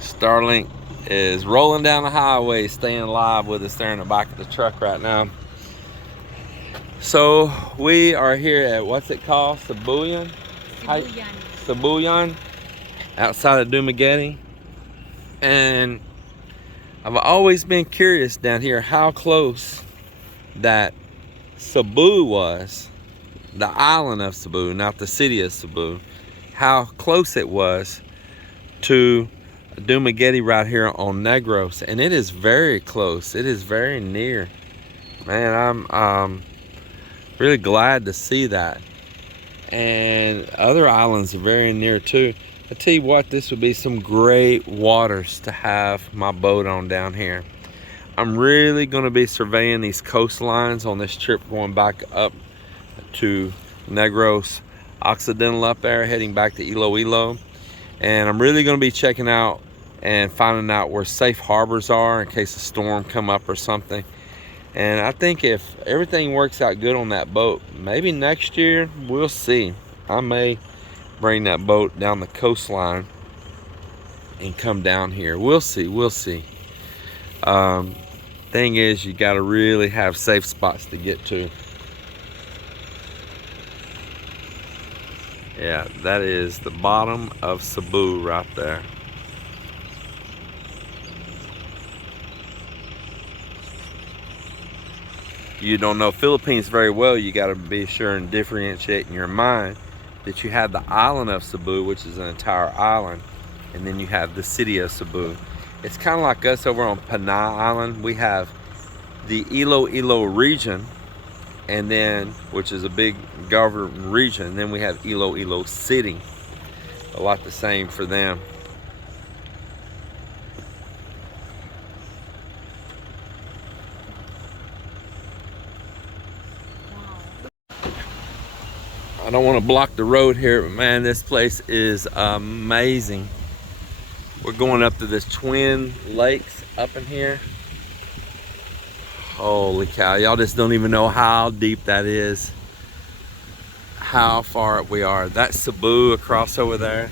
Starlink is rolling down the highway, staying live with us there in the back of the truck right now. So we are here at, what's it called? Sibuyan? Sibuyan, outside of Dumaguete. And I've always been curious down here how close that Cebu was, the island of Cebu, not the city of Cebu, how close it was to Dumaguete right here on Negros. And it is very close, it is very near. Man, I'm really glad to see that. And other islands are very near too. I tell you what, this would be some great waters to have my boat on down here. I'm really going to be surveying these coastlines on this trip going back up to Negros Occidental up there, heading back to Iloilo. And I'm really going to be checking out and finding out where safe harbors are in case a storm come up or something. And I think if everything works out good on that boat, maybe next year, we'll see. I may bring that boat down the coastline and come down here. We'll see, we'll see. Thing is, you got to really have safe spots to get to. Yeah, that is the bottom of Cebu right there. You don't know Philippines very well, you got to be sure and differentiate in your mind that you have the island of Cebu, which is an entire island, and then you have the city of Cebu. It's kind of like us over on Panay Island. We have the Iloilo region, and then, which is a big government region, and then we have Iloilo City. A lot the same for them. I don't want to block the road here, but man, this place is amazing. We're going up to this twin lakes up in here. Holy cow, y'all just don't even know how deep that is, how far up we are. That's Cebu across over there.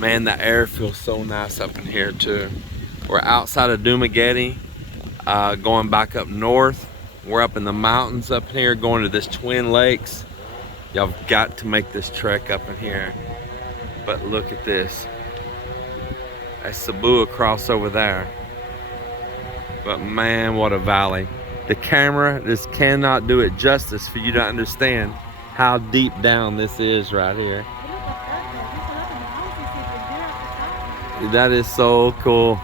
Man, the air feels so nice up in here too. We're outside of Dumaguete, going back up north. We're up in the mountains up here, going to this twin lakes. Y'all have got to make this trek up in here. But look at this. That's Cebu across over there. But man, what a valley. The camera just cannot do it justice for you to understand how deep down this is right here. That is so cool.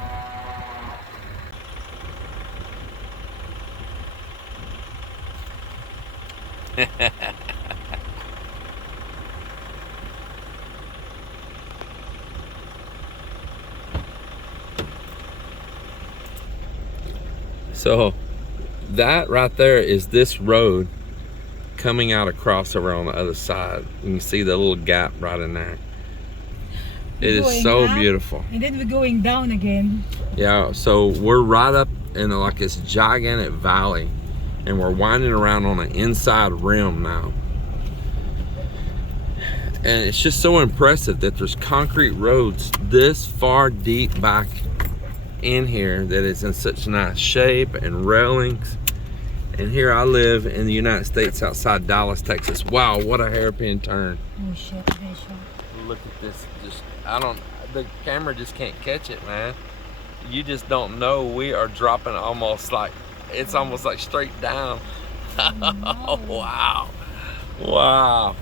So that right there is this road coming out across over on the other side. You can see the little gap right in there. It is so beautiful. And then we're going down again. Yeah, so we're right up in like this gigantic valley, and we're winding around on the inside rim now. And it's just so impressive that there's concrete roads this far deep back in here that is in such nice shape, and railings. And here I live in the United States outside Dallas, Texas. Wow, what a hairpin turn. Oh shit, Look at this. Just, the camera just can't catch it, man. You just don't know. We are dropping almost like, it's almost like straight down. Oh, wow. Wow.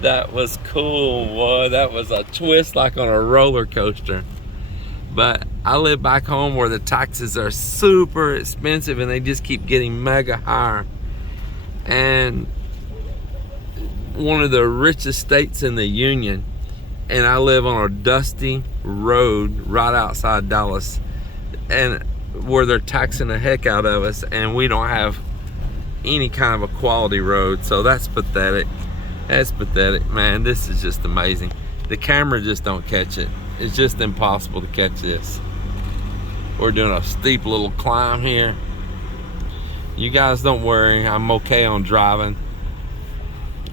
That was cool, boy. That was a twist like on a roller coaster. But I live back home where the taxes are super expensive and they just keep getting mega higher. And one of the richest states in the union, and I live on a dusty road right outside Dallas, and where they're taxing the heck out of us, and we don't have any kind of a quality road. So that's pathetic. That's pathetic, man. This is just amazing. The camera just don't catch it. It's just impossible to catch this. We're doing a steep little climb here. You guys don't worry, I'm okay on driving.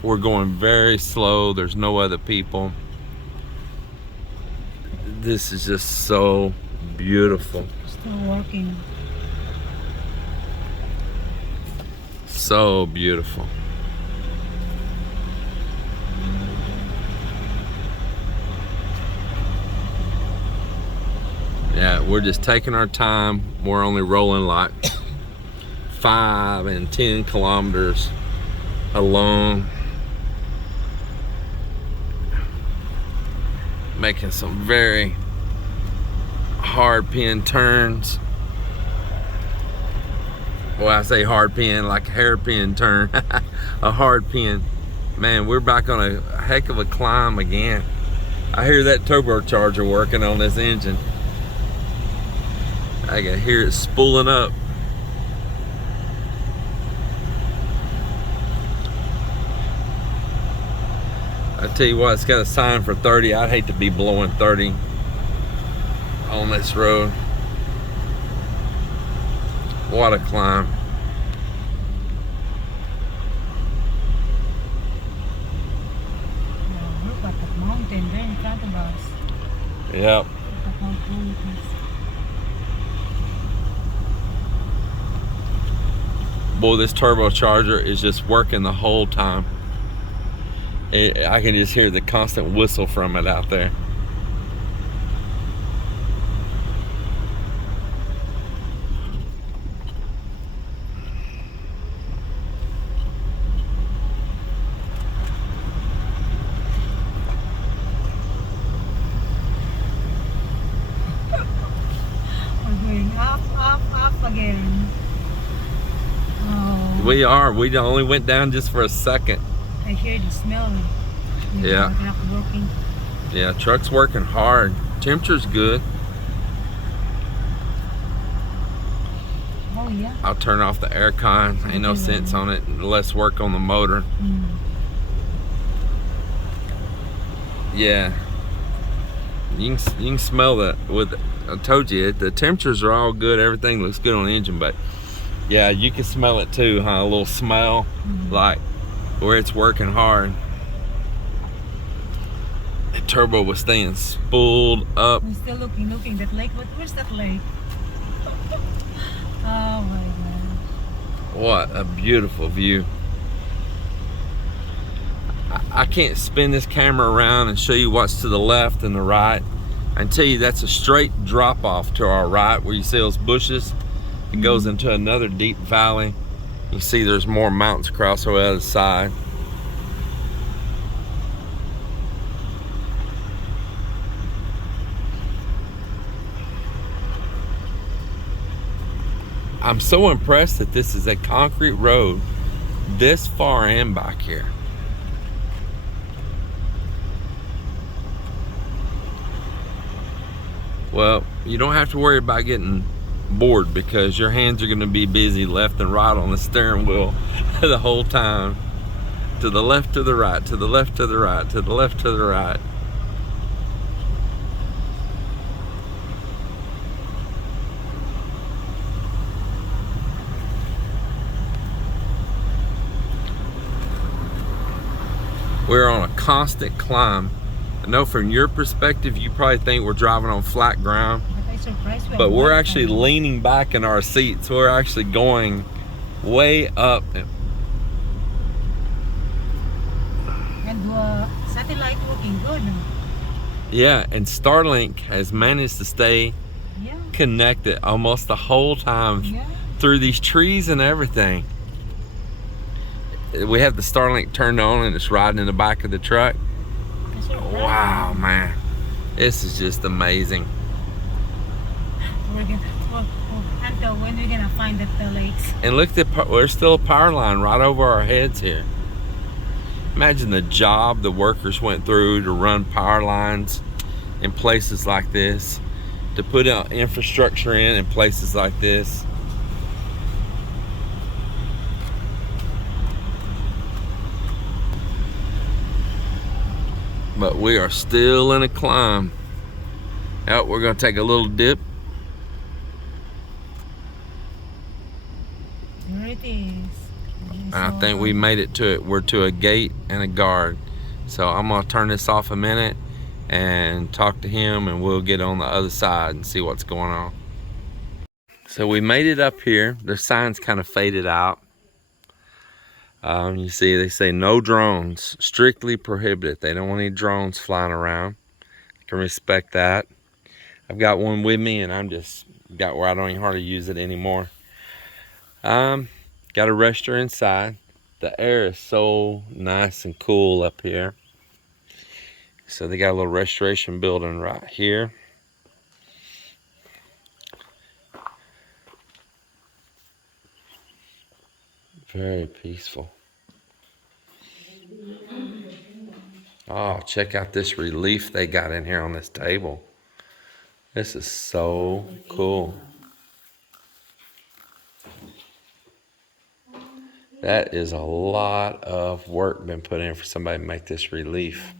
We're going very slow. There's no other people. This is just so beautiful. Still working. So beautiful. Yeah, we're just taking our time. We're only rolling like 5 and 10 kilometers along. Making some very hard pin turns. Well, I say hard pin like a hairpin turn. A hard pin. Man, we're back on a heck of a climb again. I hear that turbocharger working on this engine. I can hear it spooling up. I tell you what, it's got a sign for 30. I'd hate to be blowing 30 on this road. What a climb. Yeah, look at the mountain there in front of us. Yep. Look at how cool it is. Boy, this turbocharger is just working the whole time. I can just hear the constant whistle from it out there. We're going up again. Oh, We are. We only went down just for a second. I hear the smell. Yeah. Truck working. Yeah, truck's working hard. Temperature's good. Oh yeah. I'll turn off the aircon. Ain't no sense on it. Less work on the motor. Mm. Yeah. You can smell that with. I told you the temperatures are all good. Everything looks good on the engine, but yeah, you can smell it too, huh? A little smell, like where it's working hard. The turbo was staying spooled up. I'm still looking that lake. Where's that lake? Oh my god. What a beautiful view. I can't spin this camera around and show you what's to the left and the right. I can tell you that's a straight drop off to our right where you see those bushes. It goes into another deep valley. You see there's more mountains across the other side. I'm so impressed that this is a concrete road this far in back here. Well, you don't have to worry about getting bored because your hands are going to be busy left and right on the steering wheel the whole time. To the left, to the right, to the left, to the right, to the left, to the right. We're on a constant climb. I know from your perspective, you probably think we're driving on flat ground, but we're actually leaning back in our seats. We're actually going way up. And satellite working good. Yeah, and Starlink has managed to stay connected almost the whole time through these trees and everything. We have the Starlink turned on and it's riding in the back of the truck. Wow, man. This is just amazing. Until when we're gonna find the lakes? And look, there's still a power line right over our heads here. Imagine the job the workers went through to run power lines in places like this, to put infrastructure in places like this. But we are still in a climb. Out, we're gonna take a little dip. There it is. I think we made it to it. We're to a gate and a guard. So I'm gonna turn this off a minute and talk to him, and we'll get on the other side and see what's going on. So we made it up here. Their sign's kind of faded out. You see, they say no drones, strictly prohibited. They don't want any drones flying around. I can respect that. I've got one with me, and I'm just got where I don't even hardly use it anymore. Got a restaurant inside. The air is so nice and cool up here. So they got a little restoration building right here. Very peaceful. Oh, check out this relief they got in here on this table. This is so cool. That is a lot of work been put in for somebody to make this relief.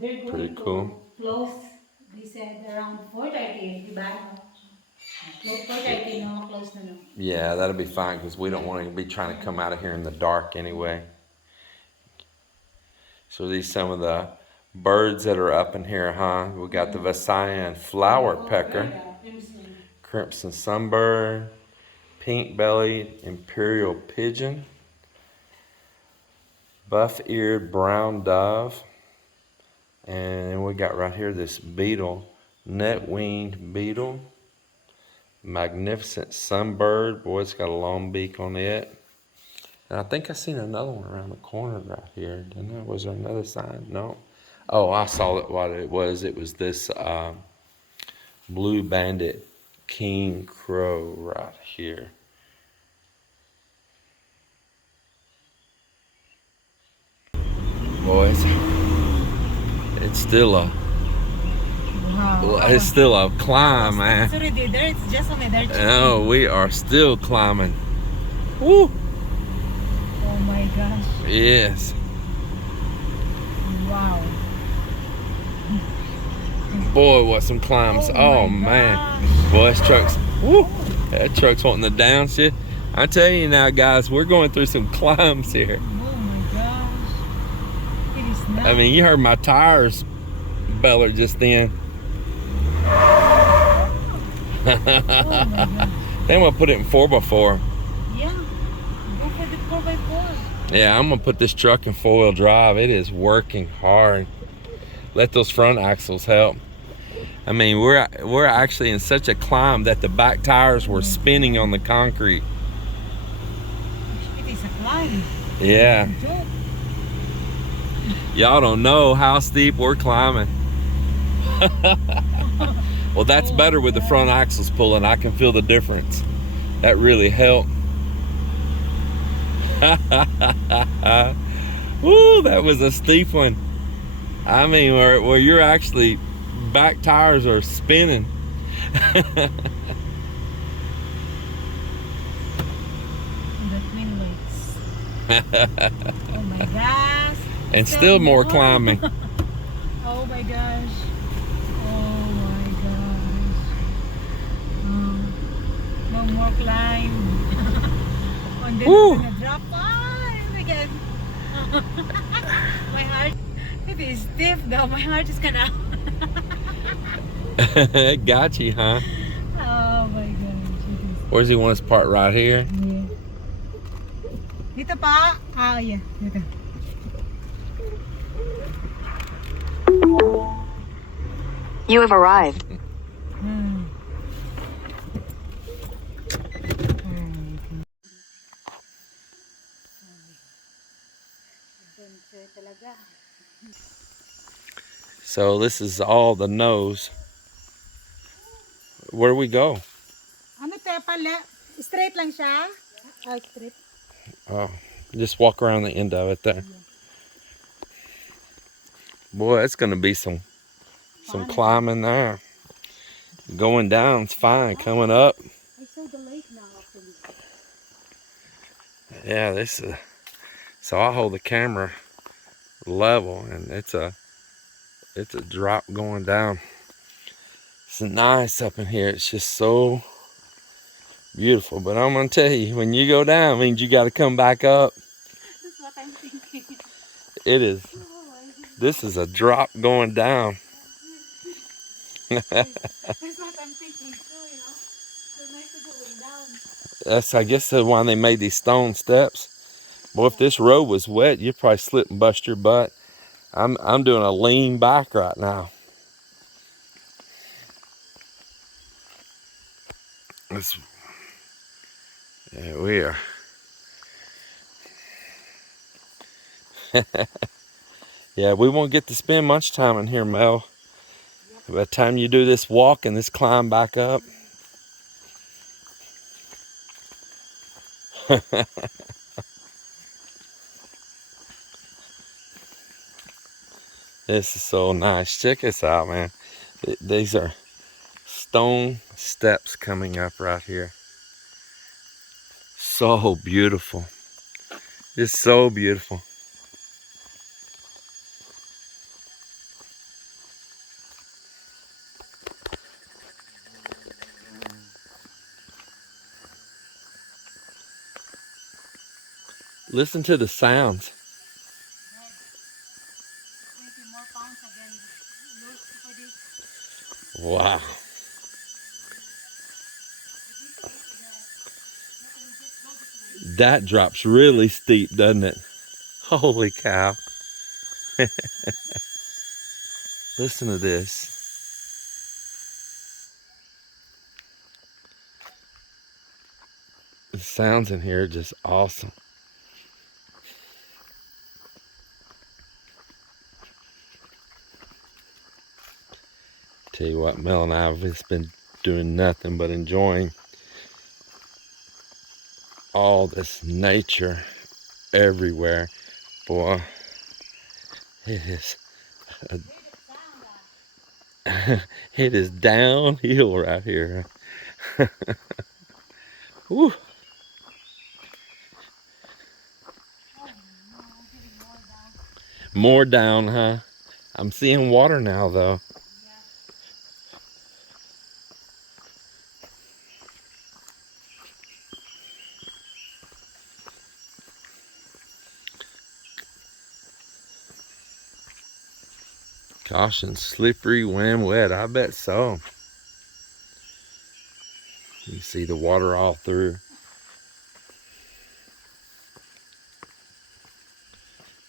They're going Pretty cool. to close, they said, around 4:30, di ba? 4:30, no, close na no. Yeah, that'll be fine because we don't want to be trying to come out of here in the dark anyway. So these some of the birds that are up in here, huh? We got the Visayan flower pecker, crimson sunbird, pink-bellied imperial pigeon, buff-eared brown dove, and then we got right here this beetle, net-winged beetle, magnificent sunbird. Boy, it's got a long beak on it. And I think I seen another one around the corner right here. Didn't I? Was there another sign? No. Oh, I saw it. What it was? It was this blue banded king crow right here. Boys, it's still a it's still a climb, man. It's already there. It's just only there. Oh, we are still climbing. Woo! Oh my gosh. Yes. Wow. Boy, what some climbs. Oh man. Boy, this truck's, woo, that truck's wanting to downshit. I tell you now, guys, we're going through some climbs here. Oh my gosh. It is nice. I mean, you heard my tires beller just then. Oh my God. Then we'll put it in 4x4. Yeah. Go for the 4x4. Yeah, I'm gonna put this truck in 4-wheel drive. It is working hard. Let those front axles help. I mean, we're actually in such a climb that the back tires were spinning on the concrete. It is a climb. Yeah. Y'all don't know how steep we're climbing. Well, that's better with the front axles pulling. I can feel the difference. That really helped. Woo, that was a steep one. I mean, where you're actually, back tires are spinning. The twin lakes. Oh my gosh. And still more climbing. Oh my gosh. Oh my gosh. No more climb. And then Woo. I'm gonna drop. Oh my god. My heart. It is stiff though. My heart is kinda. Got you, huh? Oh my gosh. Where's he want us to park? Right here? Yeah. Dito pa. Ah, yeah. Dito. You have arrived. So this is all the nose. Where do we go? Ano te pala? Straight lang siya? Oh, straight. Oh, just walk around the end of it there. Boy, it's gonna be some climbing there. Going down's fine. Coming up. I saw the lake now actually. Yeah, this is. So I hold the camera level, and it's a drop going down. It's nice up in here. It's just so beautiful. But I'm gonna tell you, when you go down, it means you got to come back up. That's what I'm thinking. It is. This is a drop going down. That's what I'm thinking too, you know. So nice to going down. That's, I guess, the why they made these stone steps. Boy, if this road was wet, you'd probably slip and bust your butt. I'm doing a lean back right now. It's, yeah, we are. Yeah, we won't get to spend much time in here, Mel. By the time you do this walk and this climb back up. This is so nice. Check this out, man. These are stone steps coming up right here. So beautiful. Just so beautiful. Listen to the sounds. 20 more pounds again. Lose for this. Wow. That drops really steep, doesn't it? Holy cow. Listen to this. The sounds in here are just awesome. Tell you what, Mel and I have just been doing nothing but enjoying all this nature everywhere. Boy, it is it is downhill right here. Woo. More down, huh? I'm seeing water now, though. Caution, slippery when wet. I bet so. You see the water all through.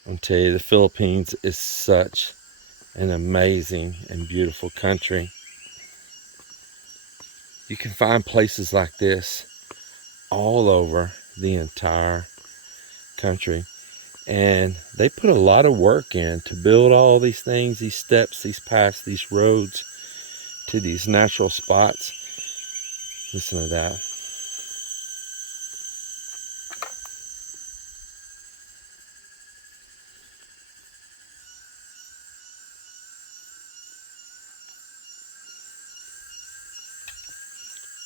I'll tell you, the Philippines is such an amazing and beautiful country. You can find places like this all over the entire country. And they put a lot of work in to build all these things, these steps, these paths, these roads to these natural spots. Listen to that.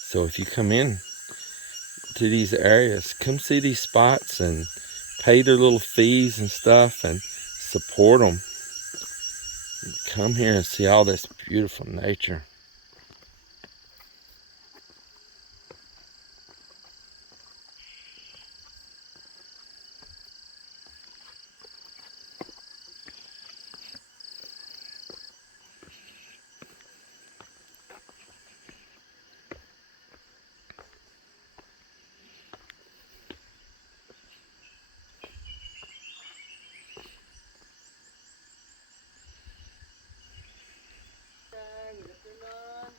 So if you come in to these areas, come see these spots and pay their little fees and stuff and support them. Come here and see all this beautiful nature.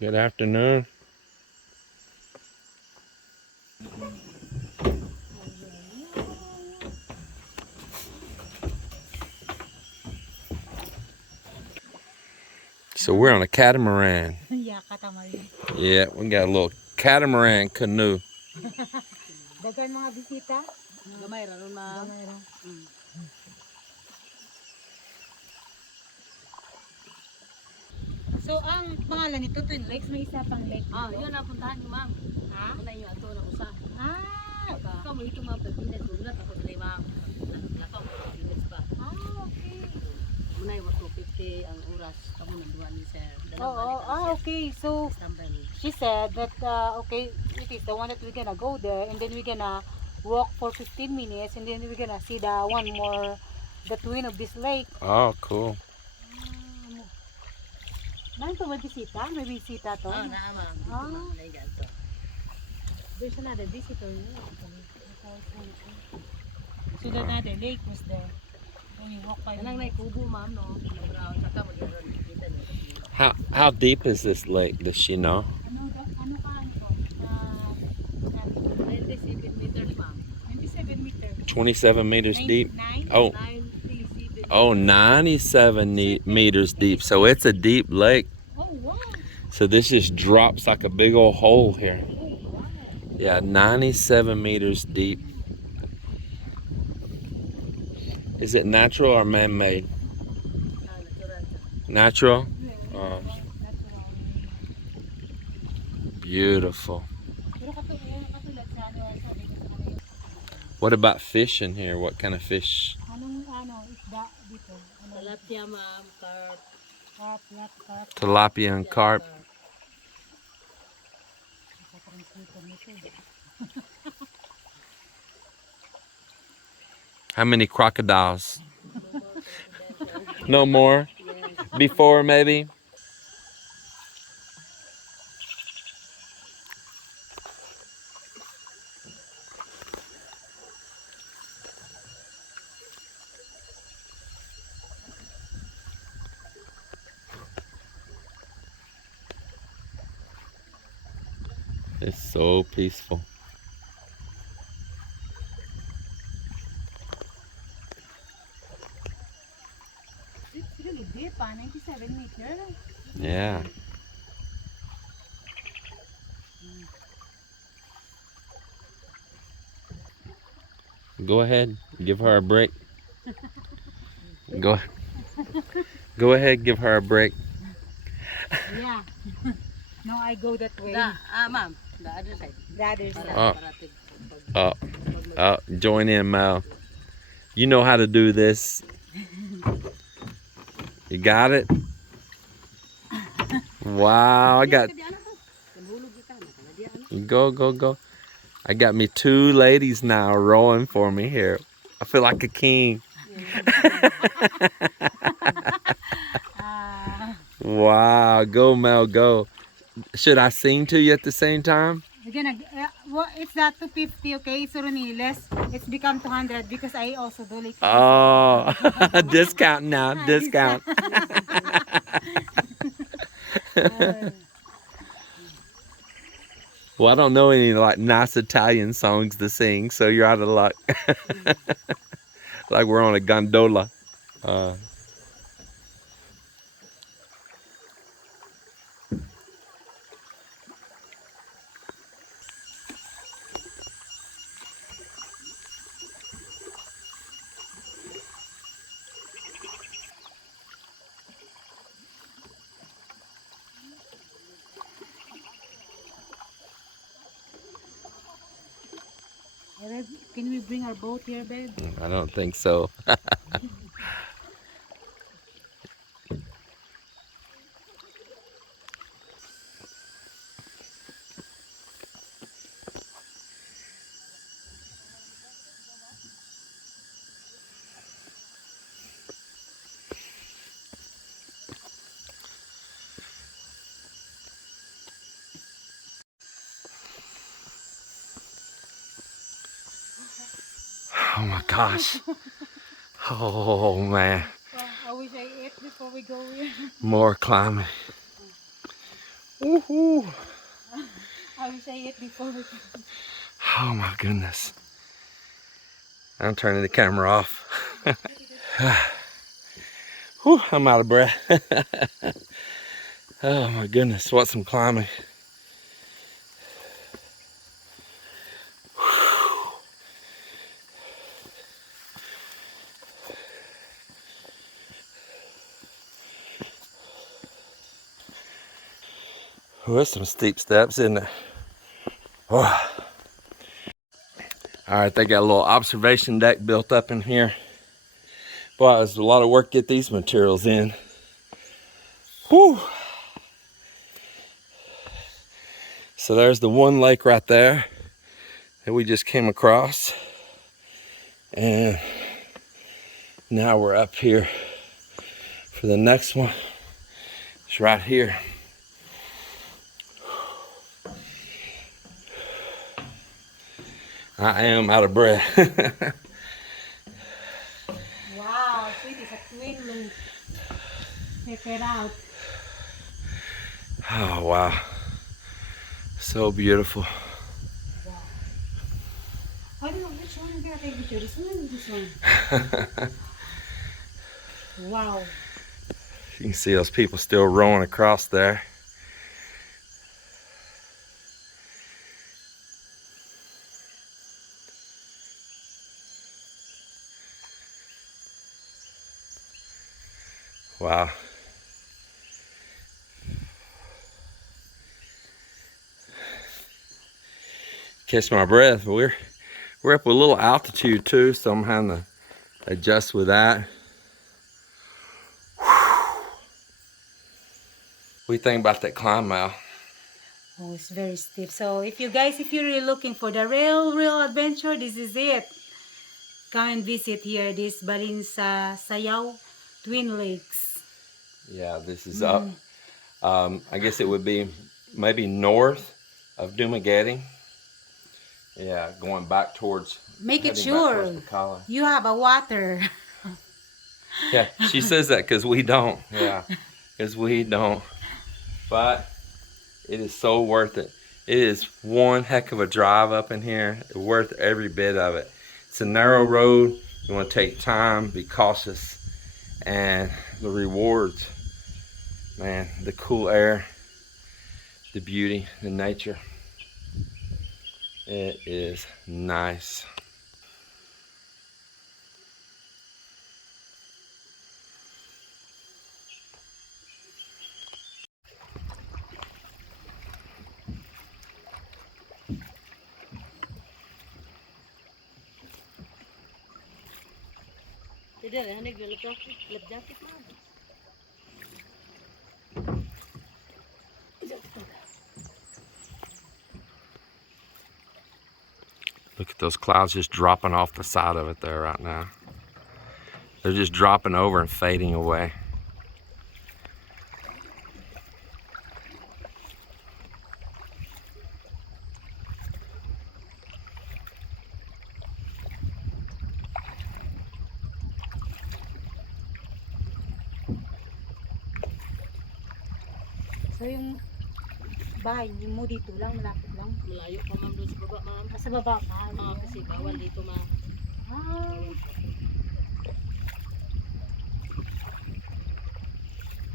Good afternoon. So we're on a catamaran. Yeah, catamaran. Yeah, we got a little catamaran canoe. Dagan mga bisita. Gamay ra ron ma. Gamay ra. So ang pangalan nito Twin Lakes, may isa pang lake. Yun ang puntahan niyo, ma'am. Ha? Wala niyo ato na usa. Ah, Ikaw mo ito mapapinit ko na Okay. So she said that okay, it is the one that we're gonna go there, and then we're gonna walk for 15 minutes, and then we're gonna see the one more, the twin of this lake. Oh, cool. Nandito may bisita? May bisita to? There's another visitor here. So the other lake was there. When you walk by the lake. How deep is this lake? Does she know? Ano ka ano? 97 meters. 27 meters deep. Nine? Oh, 97 meters deep. So it's a deep lake. Oh wow. So this just drops like a big old hole here. Yeah, 97 meters deep. Is it natural or man-made? Natural? Oh, beautiful. What about fish in here? What kind of fish? Anong isda dito? Tilapia, ma'am, carp. Tilapia and carp. How many crocodiles? No more? Before maybe? It's so peaceful. It's really deep, 97 meters. Yeah. Go ahead, give her a break. Go ahead, give her a break. Yeah. No, I go that way. Ma'am, the other side. The other side. Join in, Mal. You know how to do this. You got it? Wow, I got... Go. I got me 2 ladies now rowing for me here. I feel like a king. Wow, go Mel, go. Should I sing to you at the same time? We're gonna, it's not 250, okay? So it's become 200 because I also do like. Oh, discount now, discount. Well, I don't know any like nice Italian songs to sing, so you're out of luck. Like we're on a gondola. Can we bring our boat here, babe? I don't think so. Oh my gosh. Oh man. I wish I ate before we go here. More climbing. Woohoo. I wish I ate before we go. Oh my goodness. I'm turning the camera off. Whew, I'm out of breath. Oh my goodness, what some climbing. Well, there's some steep steps, isn't it? Oh. All right, they got a little observation deck built up in here. Boy, it was a lot of work to get these materials in. Whew. So there's the one lake right there that we just came across. And now we're up here for the next one. It's right here. I am out of breath. Wow, so it is a twin lake. Check it out. Oh, wow. So beautiful. Wow. I don't know which one I'm gonna take picture. This one or this one? Wow. You can see those people still rowing across there. Wow. Catch my breath. We're up a little altitude too, so I'm having to adjust with that. What do you think about that climb, Mal? Oh, it's very steep. So if you're really looking for the real adventure, this is it. Come and visit here, this Balinsasayao Twin Lakes. Yeah, this is up. I guess it would be maybe north of Dumagedding. Yeah, going back towards. Make it heading back sure towards Bacala. you have a water. Yeah, she says that because we don't. Yeah, because we don't. But it is so worth it. It is one heck of a drive up in here. Worth every bit of it. It's a narrow road. You want to take time, be cautious, and the rewards, man, the cool air, the beauty, the nature. It is nice. Lip jacket, ma'am. Look at those clouds just dropping off the side of it there right now. They're just dropping over and fading away. So yung bahay mo dito lang, malapit lang. Malayo pa, ma'am, doon sa baba, ma'am. Sa baba pa. Kasi bawal dito, ma'am. Ah.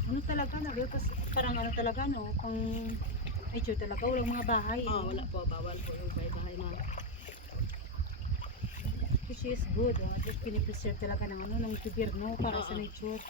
Ano talaga na? Kasi parang ano talaga no? Pang nature talaga. Walang mga bahay. Wala po. Bawal po yung bahay, ma'am. Which is good. At least pinipreserve talaga ng ano, ng gobyerno para sa nature.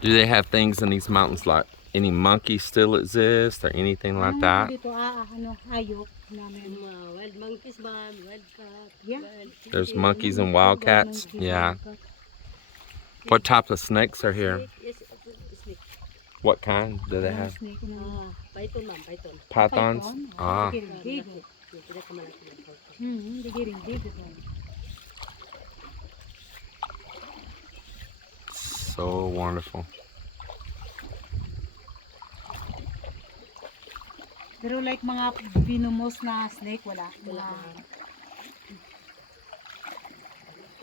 Do they have things in these mountains like any monkeys still exist or anything like that? Dito, ano, hayop namin. Wild monkeys, ma'am. Wild cat. Yeah. There's monkeys and wildcats. Yeah. What type of snakes are here? Yes, snake. What kind do they have? Snake, Python, ma'am. Python. Pythons? Ah. They're getting big. Yung pinakamalaki ng python. They're getting big. So wonderful. Pero like mga venomous na snake, wala. Wala, ma'am.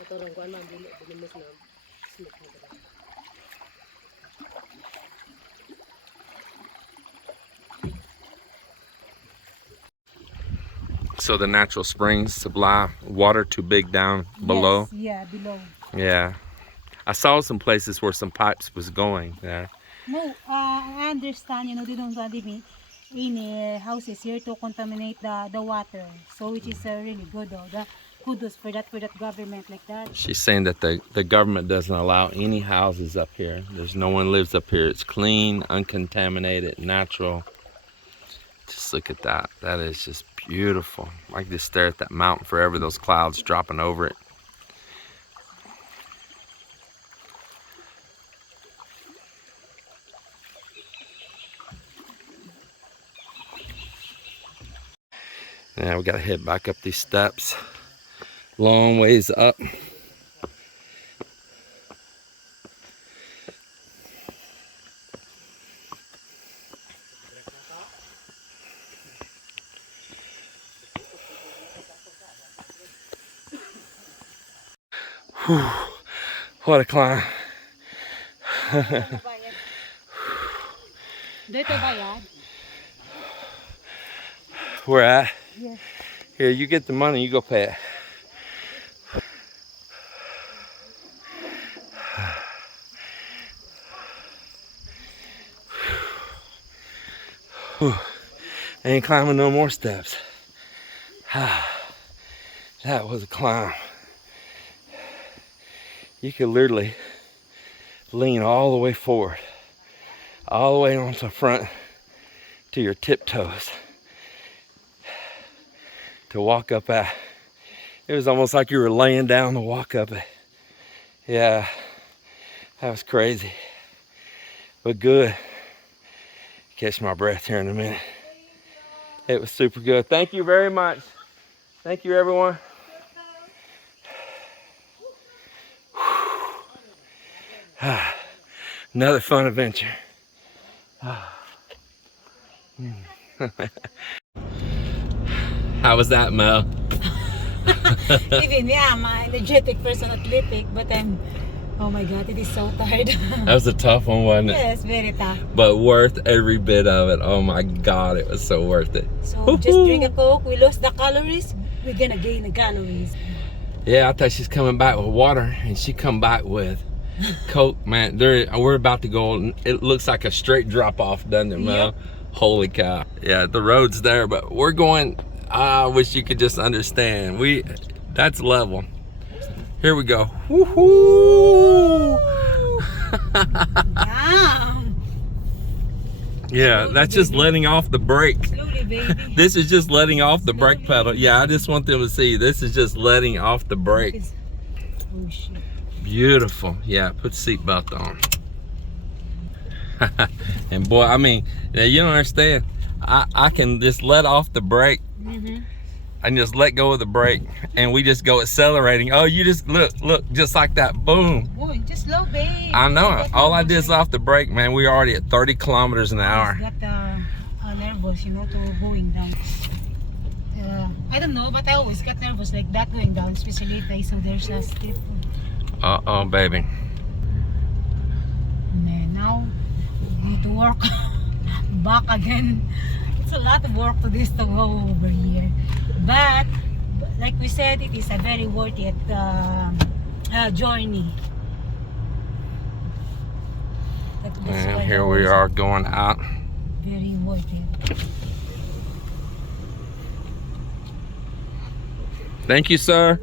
Ito lang kuan, ma'am. Binimos na snake na dito. So the natural springs supply water too big down below? Yes, yeah, below. Yeah. I saw some places where some pipes was going there. No, I understand, they don't want any houses here to contaminate the water. So which is really good though. kudos for that government like that. She's saying that the government doesn't allow any houses up here. There's no one lives up here. It's clean, uncontaminated, natural. Just look at that. That is just beautiful. I can just stare at that mountain forever, those clouds dropping over it. Now we gotta head back up these steps. Long ways up. Whew, what a climb. Dito bayad? Where at? Yes. Here, you get the money, you go pay it. Whew. I ain't climbing no more steps. That was a climb. You could literally lean all the way forward, all the way onto the front to your tiptoes to walk up at. It was almost like you were laying down to walk up it. Yeah, that was crazy, but good. Catch my breath here in a minute. It was super good. Thank you very much. Thank you, everyone. Another fun adventure. How was that, Mel? Even I'm an energetic person, athletic, but oh my God, it is so tired. That was a tough one, wasn't it? Yes, very tough. But worth every bit of it. Oh my God, it was so worth it. So just drink a Coke, we lost the calories, we're gonna gain the calories. Yeah, I thought she's coming back with water, and she come back with Coke. Man, we're about to go. It looks like a straight drop off, doesn't it, Mel? Yep. Holy cow. Yeah, the road's there, but we're going. I wish you could just understand. That's level. Here we go. Woohoo! Yeah, slowly, that's just letting off the brake. Slowly, baby. This is just letting off the brake pedal. Yeah, I just want them to see. This is just letting off the brake. Oh shit. Beautiful. Yeah, put the seatbelt on. And boy, I mean, you don't understand. I can just let off the brake. And just let go of the brake, and we just go accelerating. Oh, you just look, just like that, boom. Oh, just slow, babe. I know. All I did is off the brake, man. We're already at 30 kilometers an hour. I got nervous, to going down. I don't know, but I always get nervous like that going down, especially if so there's a steep. Uh-oh, baby. And now we need to work back again. It's a lot of work to this to go over here, but like we said, it is a very worth it journey. And here we are going out. Very worth it. Thank you, sir.